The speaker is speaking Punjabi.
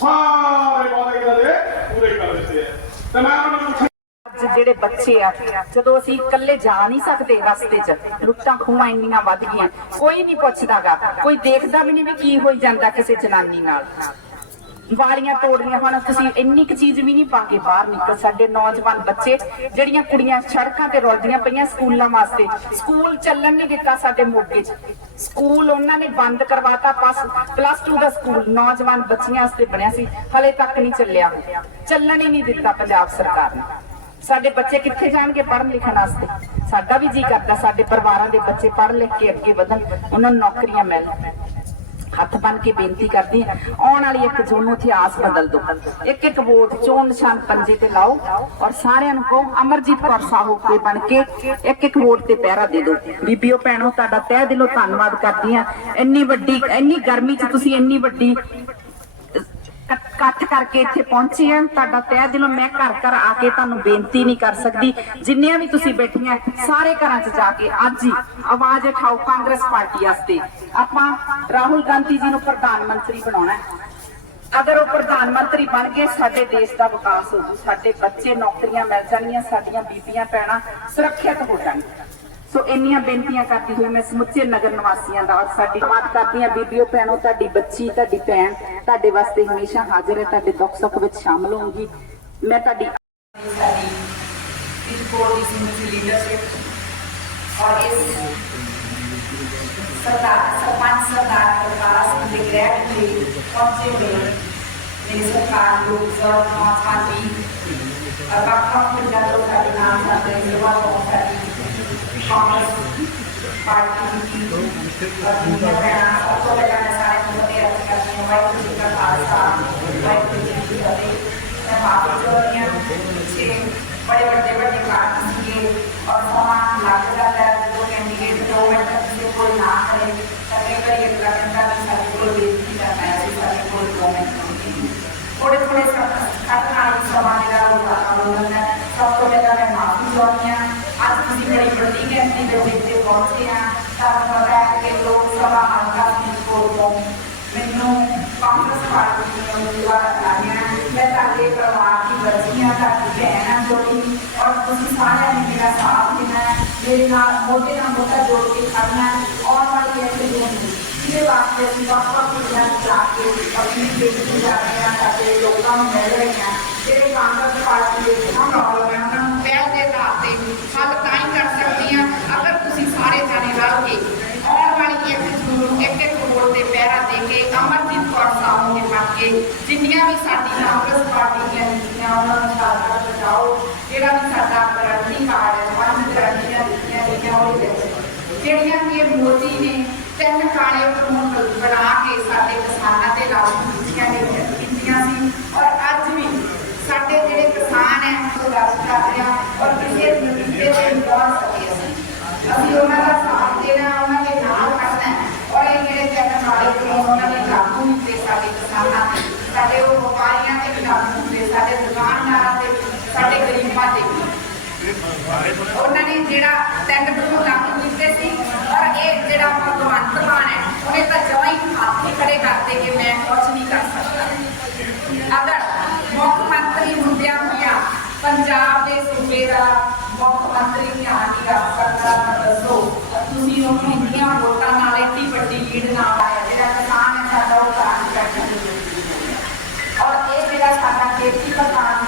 ਸਾਰੇ ਵਾਅਦੇ ਕਰਦੇ ਪੂਰੇ ਕਰ ਦਿੱਤੇ ਆ ਤੇ ਮੈਂ ਉਹਨਾਂ ਨੂੰ ਅੱਜ ਜਿਹੜੇ ਬੱਚੇ ਆ, ਜਦੋਂ ਅਸੀਂ ਇਕੱਲੇ ਜਾ ਨਹੀਂ ਸਕਦੇ ਰਸਤੇ 'ਚ ਲੁੱਟਾਂ ਖੂਹਾਂ ਇੰਨੀਆਂ ਵੱਧ ਗਈਆਂ, ਕੋਈ ਨਹੀਂ ਪੁੱਛਦਾਗਾ, ਕੋਈ ਦੇਖਦਾ ਵੀ ਨਹੀਂ ਵੀ ਕੀ ਹੋਈ ਜਾਂਦਾ ਕਿਸੇ ਜਨਾਨੀ ਨਾਲ। ਵਾਲੀਆਂ ਤੋੜੀਆਂ ਹੁਣ ਤੁਸੀਂ ਇੰਨੀ ਕੁ ਚੀਜ਼ ਵੀ ਨਹੀਂ ਪਾ ਕੇ ਬਾਹਰ ਨਿਕਲ ਸਾਡੇ ਨੌਜਵਾਨ ਬੱਚੇ, ਜਿਹੜੀਆਂ ਕੁੜੀਆਂ ਸੜਕਾਂ ਤੇ ਰੁਲਦੀਆਂ ਪਈਆਂ ਸਕੂਲਾਂ ਵਾਸਤੇ, ਸਕੂਲ ਚੱਲਣ ਨਹੀਂ ਦਿੱਤਾ ਸਾਡੇ ਮੋਗੇ 'ਚ। ਸਕੂਲ ਉਹਨਾਂ ਨੇ ਬੰਦ ਕਰਵਾਤਾ ਪਲੱਸ ਪਲੱਸ 2 ਦਾ ਸਕੂਲ ਨੌਜਵਾਨ ਬੱਚੀਆਂ ਵਾਸਤੇ ਬਣਿਆ ਸੀ। ਹਲੇ ਤੱਕ ਨਹੀਂ ਚੱਲਿਆ। ਚੱਲਣ ਹੀ ਨਹੀਂ ਦਿੱਤਾ ਪੰਜਾਬ ਸਰਕਾਰ ਨੇ। ਸਾਡੇ ਬੱਚੇ ਕਿੱਥੇ ਜਾਣਗੇ ਪੜ੍ਹਨ ਲਿਖਣ ਵਾਸਤੇ? ਸਾਡਾ ਵੀ ਜੀ ਕਰਦਾ, ਸਾਡੇ ਪਰਿਵਾਰਾਂ ਦੇ ਬੱਚੇ ਪੜ੍ਹ ਲਿਖ ਕੇ ਅੱਗੇ ਵਧਣ। ਉਹਨਾਂ ਨੂੰ ਨੌਕਰੀਆਂ ਮਿਲਣ। ਹੱਥ ਬੰਨ ਕੇ ਬੇਨਤੀ ਕਰਦੀ ਹਾਂ, ਆਉਣ ਵਾਲੀ ਇੱਕ ਜੂਨ ਨੂੰ ਇਤਿਹਾਸ ਬਦਲ ਦੋ ਇੱਕ ਇੱਕ ਵੋਟ ਚੋਣ ਨਿਸ਼ਾਨ ਪੰਜੇ ਤੇ ਲਾਓ ਔਰ ਸਾਰਿਆਂ ਨੂੰ ਕਹੋ, ਅਮਰਜੀਤ ਕੌਰ ਸਾਹੂ ਕੇ ਬਣ ਕੇ ਇੱਕ ਇੱਕ ਵੋਟ ਤੇ ਪਹਿਰਾ ਦੇ ਦਿਓ। ਬੀਬੀਓ ਭੈਣੋ, ਤੁਹਾਡਾ ਤਹਿ ਦਿਲੋਂ ਧੰਨਵਾਦ ਕਰਦੀ ਆ ਇੰਨੀ ਵੱਡੀ, ਇੰਨੀ ਗਰਮੀ 'ਚ ਤੁਸੀਂ ਇੰਨੀ ਵੱਡੀ ਇਕੱਠ ਕਰਕੇ ਇੱਥੇ ਪਹੁੰਚੇ ਆ ਤੁਹਾਡਾ ਤਹਿ ਦਿਲੋਂ ਮੈਂ ਘਰ ਘਰ ਆ ਕੇ ਤੁਹਾਨੂੰ ਬੇਨਤੀ ਨਹੀਂ ਕਰ ਸਕਦੀ। ਜਿੰਨੀਆਂ ਵੀ ਤੁਸੀਂ ਬੈਠੀਆਂ, ਸਾਰੇ ਘਰਾਂ 'ਚ ਜਾ ਕੇ ਅੱਜ ਹੀ ਆਵਾਜ਼ ਉਠਾਓ ਕਾਂਗਰਸ ਪਾਰਟੀ ਵਾਸਤੇ। ਆਪਾਂ ਰਾਹੁਲ ਗਾਂਧੀ ਜੀ ਨੂੰ ਪ੍ਰਧਾਨ ਮੰਤਰੀ ਬਣਾਉਣਾ ਹੈ। ਅਗਰ ਉਹ ਪ੍ਰਧਾਨ ਮੰਤਰੀ ਬਣ ਗਏ, ਸਾਡੇ ਦੇਸ਼ ਦਾ ਵਿਕਾਸ ਹੋਊ ਸਾਡੇ ਬੱਚੇ ਨੌਕਰੀਆਂ ਮਿਲ ਜਾਣਗੀਆਂ ਸਾਡੀਆਂ ਬੀਬੀਆਂ ਪੈਣਾ ਸੁਰੱਖਿਅਤ ਹੋ ਜਾਣਗੀਆਂ। ਸੋ ਇੰਨੀਆਂ ਬੇਨਤੀਆਂ ਕਰਦੀ ਹੋਈ ਮੈਂ ਸਮੁੱਚੇ ਨਗਰ ਨਿਵਾਸੀਆਂ ਦਾ ਔਰ ਸਾਡੀ ਧੰਨਵਾਦ ਕਰਦੀ ਹਾਂ, ਬੀਬੀਓ ਭੈਣੋ, ਤੁਹਾਡੀ ਬੱਚੀ, ਤੁਹਾਡੀ ਭੈਣ, ਤੁਹਾਡੇ ਵਾਸਤੇ ਹਮੇਸ਼ਾ ਹਾਜ਼ਰ ਹੈ, ਤੁਹਾਡੇ ਦੁੱਖ ਸੁੱਖ ਵਿੱਚ ਸ਼ਾਮਲ ਹੋਊਂਗੀ। ਮੈਂ ਤੁਹਾਡੀ ਸਾਡੀ ਇਸ ਕੋਲ ਦੀ ਸਮੂਹ ਲੀਡਰਸ਼ਿਪ ਔਰ ਇਸ ਸਰਦਾਰ, ਸਰਪੰਚ ਸਰਦਾਰ ਕਰਤਾਰਾ ਸਿੰਘ ਦੇ ਗ੍ਰਹਿ ਲਈ ਪਹੁੰਚੇ ਹੋਏ ਮੇਰੇ ਸਰਕਾਰ ਲੋਕ ਜ਼ਰ ਨੌਜਵਾਨ ਵੀ ਔਰ ਵੱਖ ਵੱਖ ਪਿੰਡਾਂ ਤੋਂ ਸਾਡੇ ਨਾਲ ਸਾਡੇ ਯੁਵਾ ਤੋਂ ਸਾਡੀ ਕਾਂਗਰਸ ਪਾਰਟੀ ਦੀ ਔਰ ਦੁਨੀਆ ਭੈਣਾਂ ਸਭ ਤੋਂ ਪਹਿਲਾਂ ਮੈਂ ਸਾਰੇ ਨੂੰ ਫਤਿਹ ਅਰਜ਼ ਕਰਦੀ ਹਾਂ ਵਾਹਿਗੁਰੂ ਜੀ ਕਾ ਖਾਲਸਾ ਵਾਹਿਗੁਰੂ ਜੀ ਕੀ ਫਤਿਹ ਮੈਂ ਮਾਫੀ ਚਾਹੁੰਦੀ ਹਾਂ ਪਿੱਛੇ ਬੜੇ ਵੱਡੇ ਵੱਡੇ ਕਾਰਨ ਸੀਗੇ ਔਰ ਸਮਾਂ ਲੱਗ ਜਾਂਦਾ ਵੱਡੀ ਗਿਣਤੀ ਦੇ ਪਹੁੰਚੇ ਆ ਤੁਹਾਨੂੰ ਪਤਾ ਹੈ ਕਿ ਲੋਕ ਸਭਾ ਹਲਕਾ ਫਰੀਦਕੋਟ ਤੋਂ ਮੈਨੂੰ ਕਾਂਗਰਸ ਪਾਰਟੀ ਨੇ ਉਮੀਦਵਾਰ ਬਣਾਇਆ ਮੈਂ ਤੁਹਾਡੇ ਪਰਿਵਾਰ ਦੀ ਬੱਚੀਆਂ ਦਾ ਭੈਣ ਹਾਂ ਜੋੜੀ ਔਰ ਤੁਸੀਂ ਸਾਰਿਆਂ ਨੇ ਮੇਰਾ ਸਾਥ ਦੇਣਾ ਮੇਰੇ ਨਾਲ ਮੋਢੇ ਨਾਲ ਮੋਢਾ ਜੋੜ ਕੇ ਖੜਨਾ ਹੈ ਵਾਲੀ ਇਹ ਜੂਨ ਜਿਹਦੇ ਵਾਸਤੇ ਅਸੀਂ ਵੱਖ ਵੱਖ ਪਿੰਡਾਂ ਨੂੰ ਕੇ ਆਪਣੀ ਬੇਨਤੀ ਕਰ ਰਹੇ ਹਾਂ ਸਾਡੇ ਲੋਕਾਂ ਨੂੰ ਮਿਲ ਰਹੇ ਹਾਂ ਜਿਹੜੇ ਕਾਂਗਰਸ ਪਾਰਟੀ ਦੇ ਜਿਹੜਾ ਪ੍ਰੋਬਲਮ ਹੈ ਉਹਨਾਂ ਨੂੰ ਪਹਿਲ ਦੇ ਆਧਾਰ ਤੇ ਹੱਲ ਤਾਂ ਹੀ ਕਰ ਸਕਦੀ ਹਾਂ ਅਗਰ ਤੁਸੀਂ ਸਾਰੇ ਜਾਣੇ ਰਲ ਕੇ ਆਉਣ ਵਾਲੀ ਇੱਕ ਜੂਨ ਨੂੰ ਇੱਕ ਇੱਕ ਵੋਟ ਤੇ ਪਹਿਰਾ ਦੇ ਕੇ ਅਮਰਜੀਤ ਕੌਰ ਸਾਹਿਬ ਦੇ ਬਣ ਕੇ ਜਿੰਨੀਆਂ ਵੀ ਸਾਡੀ ਕਾਂਗਰਸ ਪਾਰਟੀ ਦੀਆਂ ਨੀਤੀਆਂ ਉਹਨਾਂ ਨੂੰ ਸਾਡਾ ਜਿਹੜਾ ਵੀ ਸਾਡਾ ਗਰੰਟੀ ਕਾਰਡ ਹੈ, ਪੰਜ ਗਰੰਟੀਆਂ ਦਿੱਤੀਆਂ ਗਈਆਂ ਉਹਦੇ ਵਿੱਚ। ਜਿਹੜੀਆਂ ਕਿ ਮੋਦੀ ਨੇ, ਤਿੰਨ ਕਾਲੇ ਕਾਨੂੰਨ ਬਣਾ ਕੇ ਸਾਡੇ ਕਿਸਾਨਾਂ ਤੇ ਲਾਗੂ ਕੀਤੀਆਂ ਨੇ ਕੀਤੀਆਂ ਸੀ। ਔਰ ਅੱਜ ਵੀ ਸਾਡੇ ਜਿਹੜੇ ਕਿਸਾਨ ਹੈ, ਉਹ ਗੱਲ ਕਰ ਰਹੇ ਔਰ ਕਿਸੇ ਨਤੀਜੇ ਤੇ ਨਹੀਂ ਪਹੁੰਚ ਸਕੇ ਅਸੀਂ ਉਹਨਾਂ ਦਾ ਸਾਥ ਦੇਣਾ ਉਹਨਾਂ ਦੇ ਨਾਲ ਖੜਨਾ ਹੈ ਔਰ ਇਹ ਜਿਹੜੇ ਤਿੰਨ ਕਾਲੇ ਕਾਨੂੰਨ ਉਹਨਾਂ ਨੇ ਲਾਗੂ ਕੀਤੇ ਸਾਡੇ ਕਿਸਾਨਾਂ ਤੇ ਸਾਡੇ ਉਹ ਵਪਾਰੀਆਂ ਤੇ ਵੀ ਲਾਗੂ ਕੀਤੇ ਸਾਡੇ ਦੁਕਾਨਦਾਰਾਂ ਤੇ ਸਾਡੇ ਗਰੀਬਾਂ ਤੇ ਵੀ ਉਹਨਾਂ ਨੇ ਜਿਹੜਾ ਤਿੰਨ ਕਾਨੂੰਨ ਲਾਗੂ ਕੀਤੇ ਸੀ ਔਰ ਇਹ ਜਿਹੜਾ ਭਗਵੰਤ ਮਾਨ ਹੈ, ਉਹਨੇ ਤਾਂ ਜਮਾਂ ਹੀ ਹੱਥ ਖੜੇ ਕਰਤੇ ਕਿ ਮੈਂ ਕੁਝ ਨਹੀਂ ਕਰ ਸਕਦਾ। ਅਗਰ ਮੁੱਖ ਮੰਤਰੀ ਹੁੰਦਿਆਂ ਹੋਇਆਂ ਪੰਜਾਬ ਦੇ ਸੂਬੇ ਦਾ ਮੁੱਖ ਮੰਤਰੀ ਧਿਆਨ ਨਹੀਂ ਰੱਖ ਸਕਦਾ, ਤਾਂ ਦੱਸੋ, ਤੁਸੀਂ ਉਹਨੂੰ ਇੰਨੀਆਂ ਵੋਟਾਂ ਨਾਲ ਇੰਨੀ ਵੱਡੀ ਲੀਡ ਨਾਲ ਆਇਆ ਜਿਹੜਾ ਕਿਸਾਨ ਹੈ, ਸਾਡਾ ਉਹ ਕਾਰਨ ਕਰਨਾ ਔਰ ਇਹ ਜਿਹੜਾ ਸਾਡਾ ਖੇਤੀ ਪ੍ਰਧਾਨ